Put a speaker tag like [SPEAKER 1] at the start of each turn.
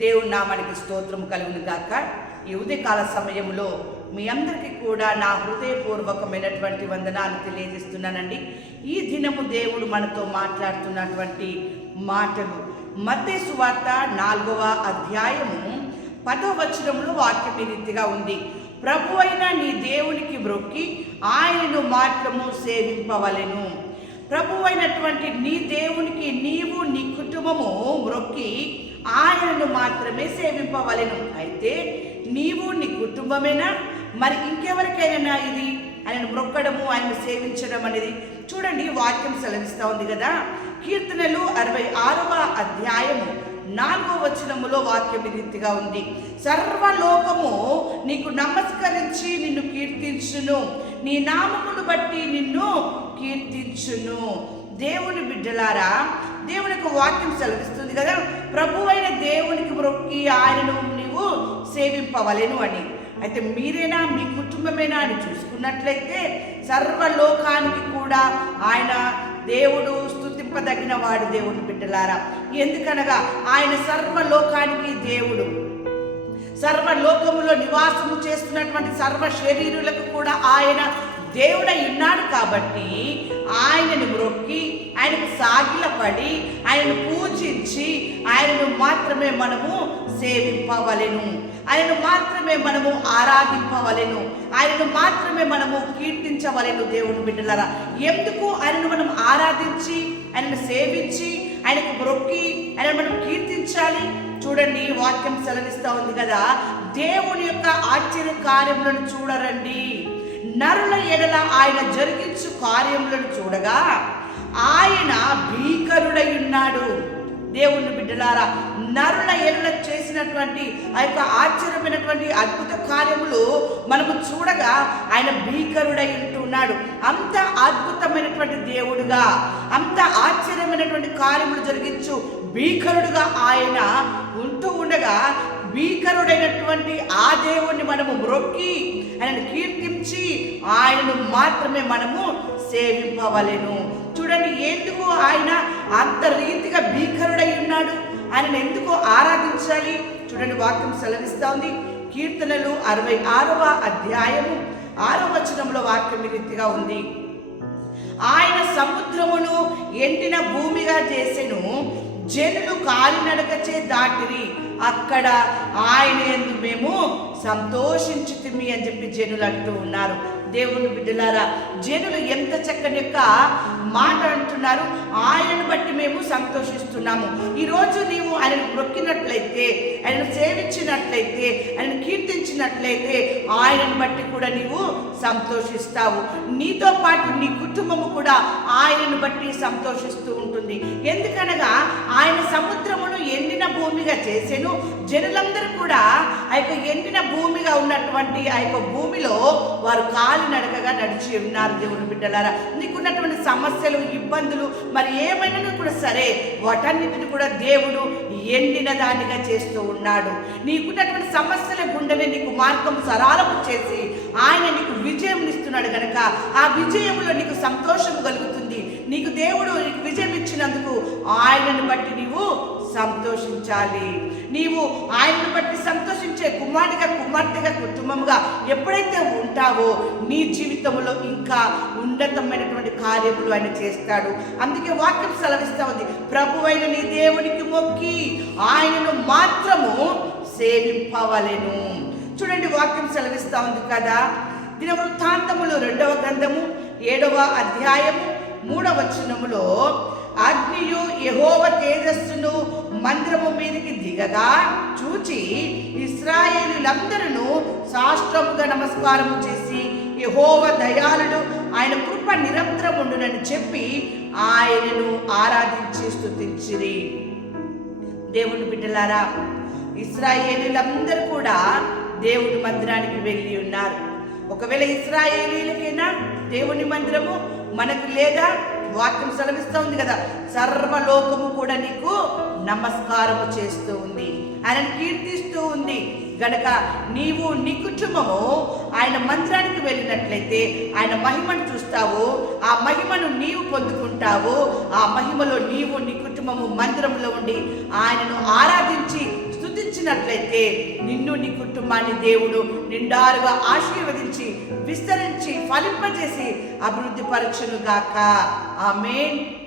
[SPEAKER 1] దేవుని నామానికి స్తోత్రం కలుగును గాక. ఈ ఉదయకాల సమయంలో మీ అందరికీ కూడా నా హృదయపూర్వకమైనటువంటి వందనాలు తెలియజేస్తున్నానండి. ఈ దినము దేవుడు మనతో మాట్లాడుతున్నటువంటి మాటలు. మధ్య సువార్త నాలుగవ అధ్యాయము పదో వచనంలో వాక్యం రీతిగా ఉంది. ప్రభు అయిన నీ దేవునికి మ్రొక్కి ఆయనను మాత్రము సేవింపవలెను. ప్రభు అయినటువంటి నీ దేవునికి నీవు నీ కుటుంబము మ్రొక్కి ఆయనను మాత్రమే సేవింపవలను. అయితే నీవు నీ కుటుంబమేనా? మరి ఇంకెవరికైనా ఇది? ఆయన మొక్కడము ఆయన సేవించడం అనేది చూడండి వాక్యం సెలవిస్తూ ఉంది కదా. కీర్తనలు అరవై ఆరవ అధ్యాయము నాలుగో వచనములో వాక్యం రీతిగా ఉంది. సర్వలోకము నీకు నమస్కరించి నిన్ను కీర్తించును. నీ నామమును బట్టి నిన్ను కీర్తించును. దేవుని బిడ్డలారా దేవుని యొక్క వాక్యం సెలవిస్తుంది కదా. ప్రభు అయిన ఆయనను నీవు సేవింపవలెను అని. అయితే మీరేనా మీ కుటుంబమేనా అని చూసుకున్నట్లయితే సర్వలోకానికి కూడా ఆయన దేవుడు స్థుతింపదగిన వాడు దేవుని బిడ్డలారా. ఎందుకనగా ఆయన సర్వలోకానికి దేవుడు. సర్వలోకములో నివాసము చేస్తున్నటువంటి సర్వ శరీరులకు కూడా ఆయన దేవుడై ఉన్నాడు కాబట్టి ఆయనను మ్రొక్కి ఆయనకు సాగిలపడి ఆయనను పూజించి ఆయనను మాత్రమే మనము సేవింపవలెను. ఆయనను మాత్రమే మనము ఆరాధింపవలెను. ఆయనను మాత్రమే మనము కీర్తించవలెను దేవుని బిడ్డలారా. ఎందుకు ఆయనను మనం ఆరాధించి ఆయనను సేవించి ఆయనకు మ్రొక్కి ఆయన మనం కీర్తించాలి? చూడండి వాక్యం సెలవిస్తూ ఉంది కదా. దేవుని యొక్క ఆశ్చర్య కార్యములను చూడరండి. నరుల ఎడల ఆయన జరిగించు కార్యములను చూడగా ఆయన భీకరుడై ఉన్నాడు. దేవుని బిడ్డలారా నరుల ఎడల చేసినటువంటి ఆ యొక్క ఆశ్చర్యమైనటువంటి అద్భుత కార్యములు మనము చూడగా ఆయన భీకరుడై ఉంటున్నాడు. అంత అద్భుతమైనటువంటి దేవుడుగా అంత ఆశ్చర్యమైనటువంటి కార్యములు జరిగించు భీకరుడుగా ఆయన ఉంటూ ఉండగా భీకరుడైనటువంటి ఆ దేవుణ్ణి మనము మ్రొక్కి ఆయనను కీర్తించి ఆయనను మాత్రమే మనము సేవింపవలెను. చూడండి ఎందుకు ఆయన అంత రీతిగా భీకరుడై ఉన్నాడు ఆయనను ఎందుకు మార్చాలి చూడండి వాక్యం సెలవిస్తా ఉంది కీర్తనలు అరవై ఆరవ అధ్యాయము ఆరవ వచనంలో వాక్యం రీతిగా ఉంది. ఆయన సముద్రమును ఎండిన భూమిగా చేసెను జనులు కాలినడకచే దాటిరి. అక్కడ ఆయన ఎందు మేము సంతోషించుతుంది అని చెప్పి జనులు అంటూ ఉన్నారు. దేవుని బిడ్డలారా జనులు ఎంత చక్కని యొక్క మాట అంటున్నారు ఆయనను బట్టి మేము సంతోషిస్తున్నాము. ఈరోజు నీవు ఆయనను మొక్కినట్లయితే ఆయనను సేవించినట్లయితే ఆయనను కీర్తించినట్లయితే ఆయనను బట్టి కూడా నీవు సంతోషిస్తావు. నీతో పాటు నీ కుటుంబము కూడా ఆయనను బట్టి సంతోషిస్తూ ఉంటుంది ఎందుకనగా ఆయన సముద్రమును ఎండిన భూమిగా చేసెను. జనులందరూ కూడా ఆ యొక్క ఎండిన భూమిగా ఉన్నటువంటి ఆ యొక్క భూమిలో వారు కాలినడకగా నడిచి ఉన్నారు దేవుని బిడ్డలారా. నీకున్నటువంటి సమస్యలు ఇబ్బందులు మరి ఏమైనా కూడా సరే వాటన్నిటిని కూడా దేవుడు ఎండిన దానిగా చేస్తూ ఉన్నాడు. నీకున్నటువంటి సమస్యల గుండెని నీకు మార్గం సరాలము చేసి ఆయన నీకు విజయం ఇస్తున్నాడు కనుక ఆ విజయంలో నీకు సంతోషం కలుగుతుంది. నీకు దేవుడు నీకు విజయం ఇచ్చినందుకు ఆయనను బట్టి నీవు సంతోషించాలి. నీవు ఆయనను బట్టి సంతోషించే కుమారుడిగా కుమార్తెగా కుటుంబంగా ఎప్పుడైతే ఉంటావో నీ జీవితంలో ఇంకా ఉన్నతమైనటువంటి కార్యములు ఆయన చేస్తాడు. అందుకే వాక్యం సెలవిస్తా ఉంది. ప్రభు అయిన నీ దేవునికి మొక్కి ఆయనను మాత్రము సేవింపవలెను. చూడండి వాక్యం సెలవిస్తా ఉంది కదా. దినవృత్తాంతములు రెండవ గ్రంథము ఏడవ అధ్యాయము మూడవ వచనములో అగ్నియు యహోవ తేజస్సును మందిరము మీదకి దిగగా చూచి ఇస్రాయేలులందరూ సాష్ట్రముగా నమస్కారము చేసి యహోవ దయాలను ఆయన కృప నిరంతరం ఉండునని చెప్పి ఆయనను ఆరాధించి స్థుతించిరి దేవుని బిడ్డలారా ఇస్రాయేలులందరూ కూడా దేవుని మందిరానికి వెళ్ళి ఉన్నారు. ఒకవేళ ఇస్రాయేలీలకైనా దేవుని మందిరము మనకు లేదా వాక్యం సెలవిస్తూ ఉంది కదా. సర్వలోకము కూడా నీకు నమస్కారము చేస్తూ ఉంది. ఆయనను కీర్తిస్తూ ఉంది. గనక నీవు నీ కుటుంబము ఆయన మందిరానికి వెళ్ళినట్లయితే ఆయన మహిమను చూస్తావు ఆ మహిమను నీవు పొందుకుంటావు ఆ మహిమలో నీవు నీ కుటుంబము మందిరంలో ఉండి ఆయనను ఆరాధించి స్తుతించి ఇచ్చినట్లయితే నిన్ను నీ కుటుంబాన్ని దేవుడు నిండారుగా ఆశీర్వదించి విస్తరించి ఫలింపజేసి అభివృద్ధి పరీక్షను గాక. ఆమెన్.